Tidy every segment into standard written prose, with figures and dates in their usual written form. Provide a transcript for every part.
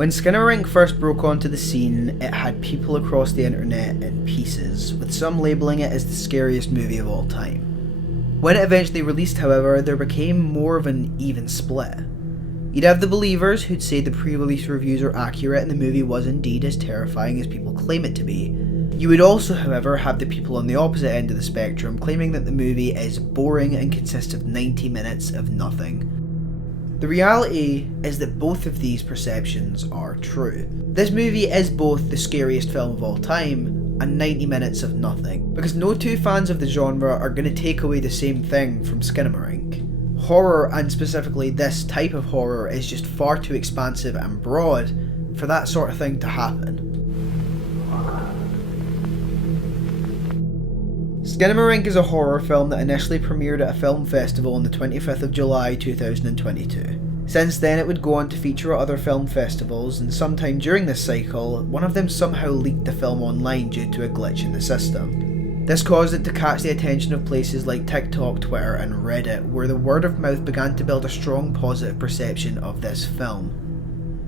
When SKINAMARINK first broke onto the scene, it had people across the internet in pieces, with some labelling it as the scariest movie of all time. When it eventually released, however, there became more of an even split. You'd have the believers who'd say the pre-release reviews are accurate and the movie was indeed as terrifying as people claim it to be. You would also, however, have the people on the opposite end of the spectrum claiming that the movie is boring and consists of 90 minutes of nothing. The reality is that both of these perceptions are true. This movie is both the scariest film of all time and 90 minutes of nothing, because no two fans of the genre are going to take away the same thing from SKINAMARINK. Horror, and specifically this type of horror, is just far too expansive and broad for that sort of thing to happen. SKINAMARINK is a horror film that initially premiered at a film festival on the 25th of July 2022. Since then it would go on to feature at other film festivals, and sometime during this cycle, one of them somehow leaked the film online due to a glitch in the system. This caused it to catch the attention of places like TikTok, Twitter and Reddit, where the word of mouth began to build a strong positive perception of this film.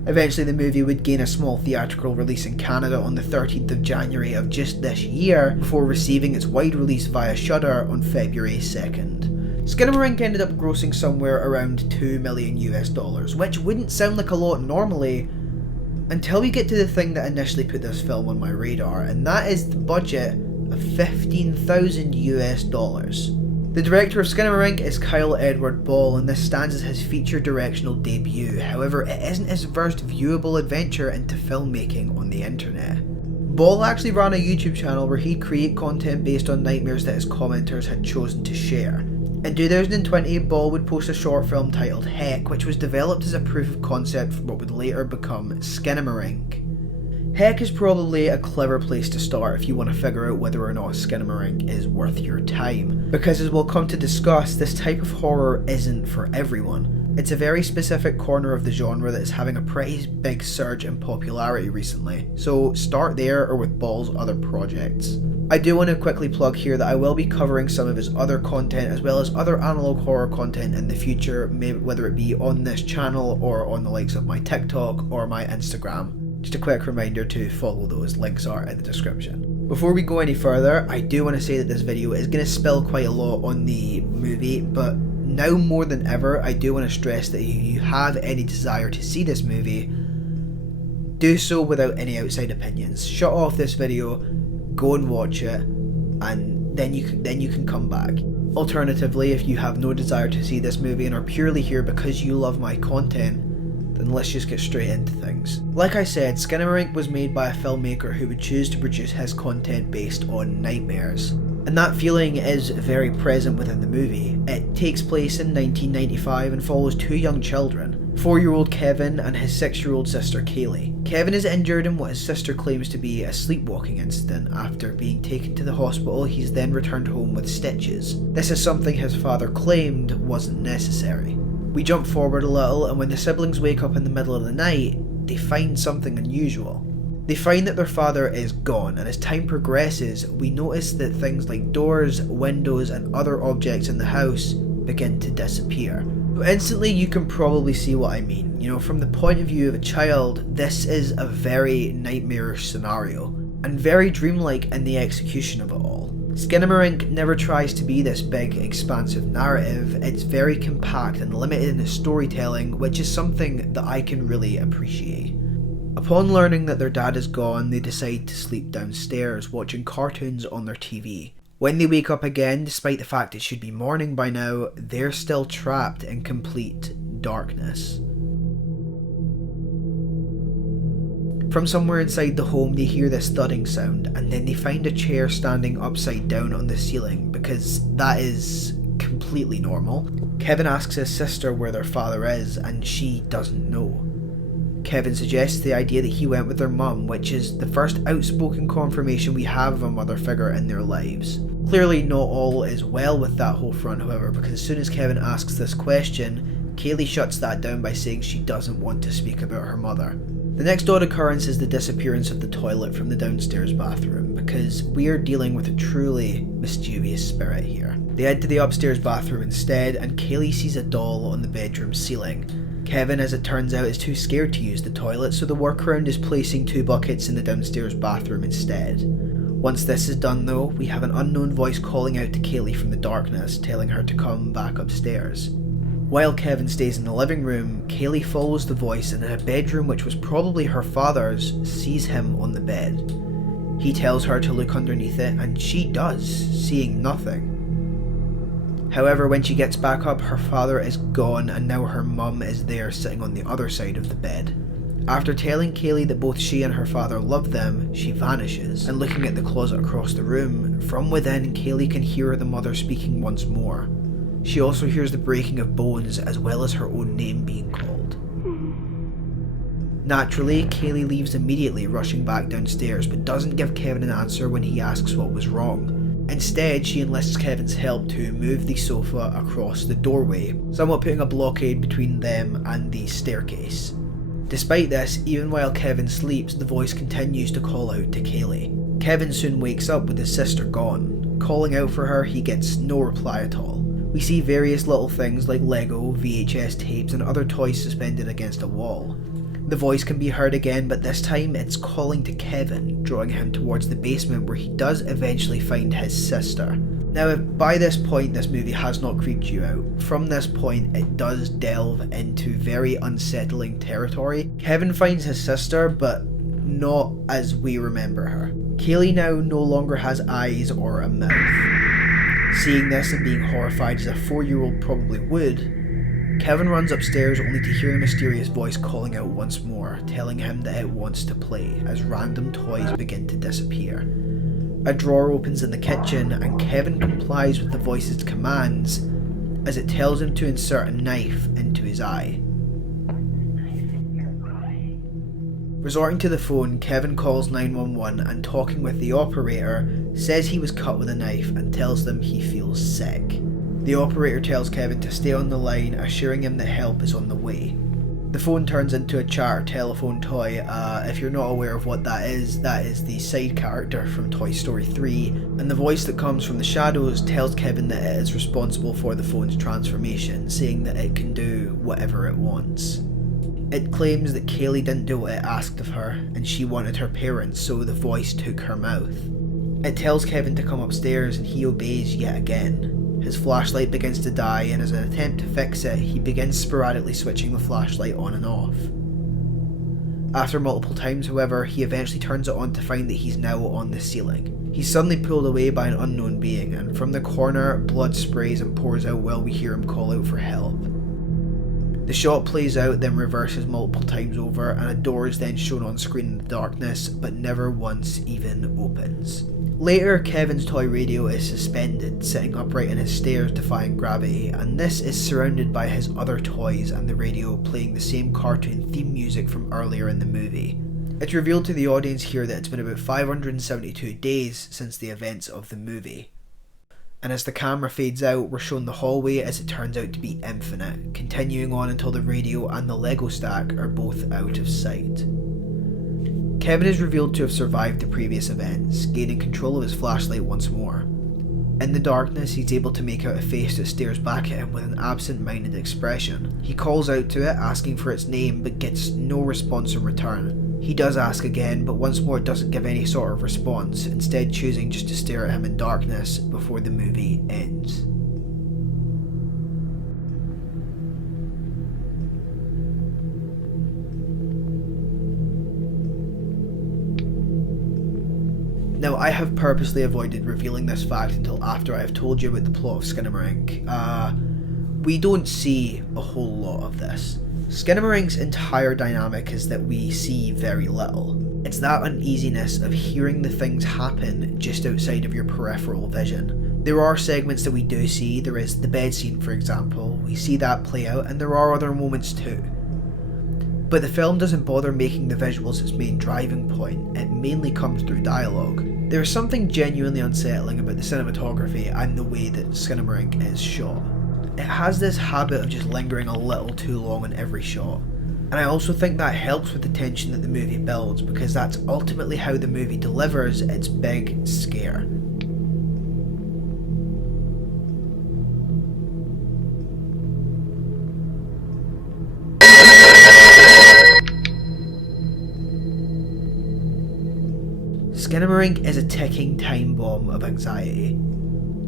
Eventually the movie would gain a small theatrical release in Canada on the 13th of January of just this year, before receiving its wide release via Shudder on February 2nd. SKINAMARINK ended up grossing somewhere around $2 million US, which wouldn't sound like a lot normally, until we get to the thing that initially put this film on my radar, and that is the budget of $15,000 US. The director of SKINAMARINK is Kyle Edward Ball, and this stands as his feature directional debut. However, it isn't his first viewable adventure into filmmaking on the internet. Ball actually ran a YouTube channel where he'd create content based on nightmares that his commenters had chosen to share. In 2020, Ball would post a short film titled Heck, which was developed as a proof of concept for what would later become SKINAMARINK. Heck is probably a clever place to start if you want to figure out whether or not SKINAMARINK is worth your time, because as we'll come to discuss, this type of horror isn't for everyone. It's a very specific corner of the genre that is having a pretty big surge in popularity recently, so start there or with Ball's other projects. I do want to quickly plug here that I will be covering some of his other content as well as other analog horror content in the future, maybe whether it be on this channel or on the likes of my TikTok or my Instagram. Just a quick reminder to follow those, links are in the description. Before we go any further, I do want to say that this video is going to spill quite a lot on the movie, but now more than ever I do want to stress that if you have any desire to see this movie, do so without any outside opinions. Shut off this video, go and watch it, and then you can come back. Alternatively, if you have no desire to see this movie and are purely here because you love my content, then let's just get straight into things. Like I said, SKINAMARINK was made by a filmmaker who would choose to produce his content based on nightmares. And that feeling is very present within the movie. It takes place in 1995 and follows two young children, 4-year-old Kevin and his 6-year-old sister Kaylee. Kevin is injured in what his sister claims to be a sleepwalking incident. After being taken to the hospital, he's then returned home with stitches. This is something his father claimed wasn't necessary. We jump forward a little, and when the siblings wake up in the middle of the night, they find something unusual. They find that their father is gone, and as time progresses, we notice that things like doors, windows, and other objects in the house begin to disappear. So instantly you can probably see what I mean. You know, from the point of view of a child, this is a very nightmarish scenario, and very dreamlike in the execution of it all. SKINAMARINK never tries to be this big, expansive narrative. It's very compact and limited in its storytelling, which is something that I can really appreciate. Upon learning that their dad is gone, they decide to sleep downstairs, watching cartoons on their TV. When they wake up again, despite the fact it should be morning by now, they're still trapped in complete darkness. From somewhere inside the home, they hear this thudding sound, and then they find a chair standing upside down on the ceiling, because that is completely normal. Kevin asks his sister where their father is, and she doesn't know. Kevin suggests the idea that he went with their mum, which is the first outspoken confirmation we have of a mother figure in their lives. Clearly not all is well with that whole front, however, because as soon as Kevin asks this question, Kaylee shuts that down by saying she doesn't want to speak about her mother. The next odd occurrence is the disappearance of the toilet from the downstairs bathroom, because we're dealing with a truly mischievous spirit here. They head to the upstairs bathroom instead, and Kaylee sees a doll on the bedroom ceiling. Kevin, as it turns out, is too scared to use the toilet, so the workaround is placing 2 buckets in the downstairs bathroom instead. Once this is done though, we have an unknown voice calling out to Kaylee from the darkness, telling her to come back upstairs. While Kevin stays in the living room, Kaylee follows the voice and in a bedroom which was probably her father's, sees him on the bed. He tells her to look underneath it, and she does, seeing nothing. However, when she gets back up, her father is gone and now her mum is there sitting on the other side of the bed. After telling Kaylee that both she and her father love them, she vanishes, and looking at the closet across the room, from within Kaylee can hear the mother speaking once more. She also hears the breaking of bones as well as her own name being called. Naturally, Kaylee leaves immediately, rushing back downstairs, but doesn't give Kevin an answer when he asks what was wrong. Instead, she enlists Kevin's help to move the sofa across the doorway, somewhat putting a blockade between them and the staircase. Despite this, even while Kevin sleeps, the voice continues to call out to Kaylee. Kevin soon wakes up with his sister gone. Calling out for her, he gets no reply at all. We see various little things like Lego, VHS tapes, and other toys suspended against a wall. The voice can be heard again, but this time it's calling to Kevin, drawing him towards the basement where he does eventually find his sister. Now, if by this point this movie has not creeped you out, from this point it does delve into very unsettling territory. Kevin finds his sister, but not as we remember her. Kaylee now no longer has eyes or a mouth. Seeing this and being horrified as a 4-year-old probably would, Kevin runs upstairs only to hear the mysterious voice calling out once more, telling him that it wants to play, as random toys begin to disappear. A drawer opens in the kitchen and Kevin complies with the voice's commands as it tells him to insert a knife into his eye. Resorting to the phone, Kevin calls 911 and talking with the operator, says he was cut with a knife and tells them he feels sick. The operator tells Kevin to stay on the line, assuring him that help is on the way. The phone turns into a charter telephone toy. If you're not aware of what that is the side character from Toy Story 3, and the voice that comes from the shadows tells Kevin that it is responsible for the phone's transformation, saying that it can do whatever it wants. It claims that Kaylee didn't do what it asked of her, and she wanted her parents, so the voice took her mouth. It tells Kevin to come upstairs and he obeys yet again. His flashlight begins to die, and as an attempt to fix it, he begins sporadically switching the flashlight on and off. After multiple times, however, he eventually turns it on to find that he's now on the ceiling. He's suddenly pulled away by an unknown being, and from the corner, blood sprays and pours out while we hear him call out for help. The shot plays out, then reverses multiple times over, and a door is then shown on screen in the darkness, but never once even opens. Later, Kevin's toy radio is suspended, sitting upright in his stairs defying gravity, and this is surrounded by his other toys and the radio playing the same cartoon theme music from earlier in the movie. It's revealed to the audience here that it's been about 572 days since the events of the movie. And as the camera fades out, we're shown the hallway as it turns out to be infinite, continuing on until the radio and the Lego stack are both out of sight. Kevin is revealed to have survived the previous events, gaining control of his flashlight once more. In the darkness, he's able to make out a face that stares back at him with an absent-minded expression. He calls out to it, asking for its name, but gets no response in return. He does ask again, but once more doesn't give any sort of response, instead choosing just to stare at him in darkness before the movie ends. Now, I have purposely avoided revealing this fact until after I have told you about the plot of SKINAMARINK. We don't see a whole lot of this. SKINAMARINK's entire dynamic is that we see very little. It's that uneasiness of hearing the things happen just outside of your peripheral vision. There are segments that we do see. There is the bed scene, for example. We see that play out, and there are other moments too. But the film doesn't bother making the visuals its main driving point. It mainly comes through dialogue. There is something genuinely unsettling about the cinematography and the way that SKINAMARINK is shot. It has this habit of just lingering a little too long in every shot. And I also think that helps with the tension that the movie builds, because that's ultimately how the movie delivers its big scare. SKINAMARINK is a ticking time bomb of anxiety.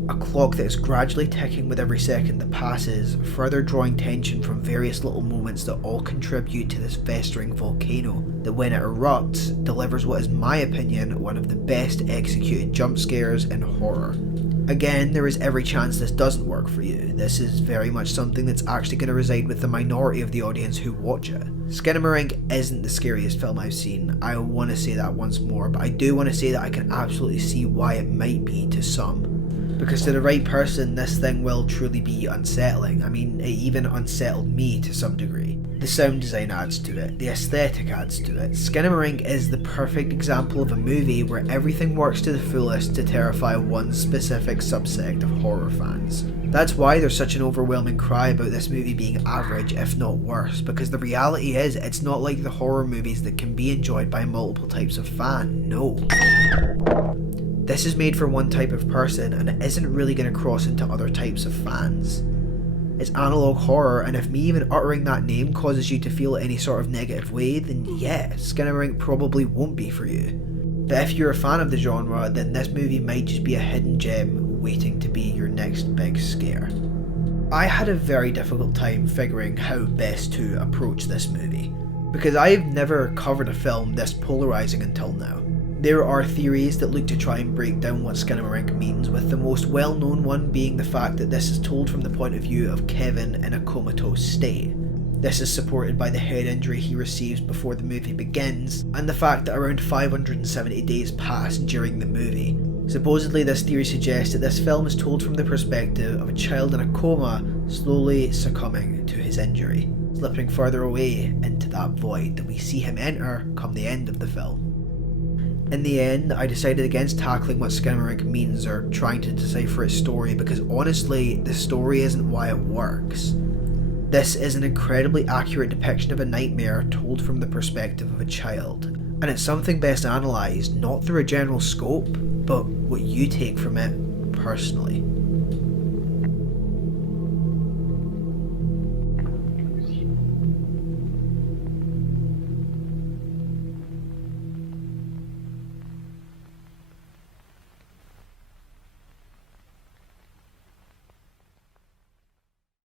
A clock that is gradually ticking with every second that passes, further drawing tension from various little moments that all contribute to this festering volcano that when it erupts, delivers what is, in my opinion, one of the best executed jump scares in horror. Again, there is every chance this doesn't work for you. This is very much something that's actually going to reside with the minority of the audience who watch it. SKINAMARINK isn't the scariest film I've seen, I want to say that once more, but I do want to say that I can absolutely see why it might be to some. Because to the right person, this thing will truly be unsettling. I mean, it even unsettled me to some degree. The sound design adds to it, the aesthetic adds to it. SKINAMARINK is the perfect example of a movie where everything works to the fullest to terrify one specific subsect of horror fans. That's why there's such an overwhelming cry about this movie being average, if not worse, because the reality is, it's not like the horror movies that can be enjoyed by multiple types of fan, no. This is made for one type of person and it isn't really going to cross into other types of fans. It's analog horror, and if me even uttering that name causes you to feel any sort of negative way, then yeah, SKINAMARINK probably won't be for you. But if you're a fan of the genre, then this movie might just be a hidden gem waiting to be your next big scare. I had a very difficult time figuring how best to approach this movie, because I've never covered a film this polarising until now. There are theories that look to try and break down what SKINAMARINK means, with the most well-known one being the fact that this is told from the point of view of Kevin in a comatose state. This is supported by the head injury he receives before the movie begins, and the fact that around 570 days pass during the movie. Supposedly this theory suggests that this film is told from the perspective of a child in a coma slowly succumbing to his injury, slipping further away into that void that we see him enter come the end of the film. In the end, I decided against tackling what SKINAMARINK means or trying to decipher its story because honestly, the story isn't why it works. This is an incredibly accurate depiction of a nightmare told from the perspective of a child, and it's something best analysed not through a general scope, but what you take from it personally.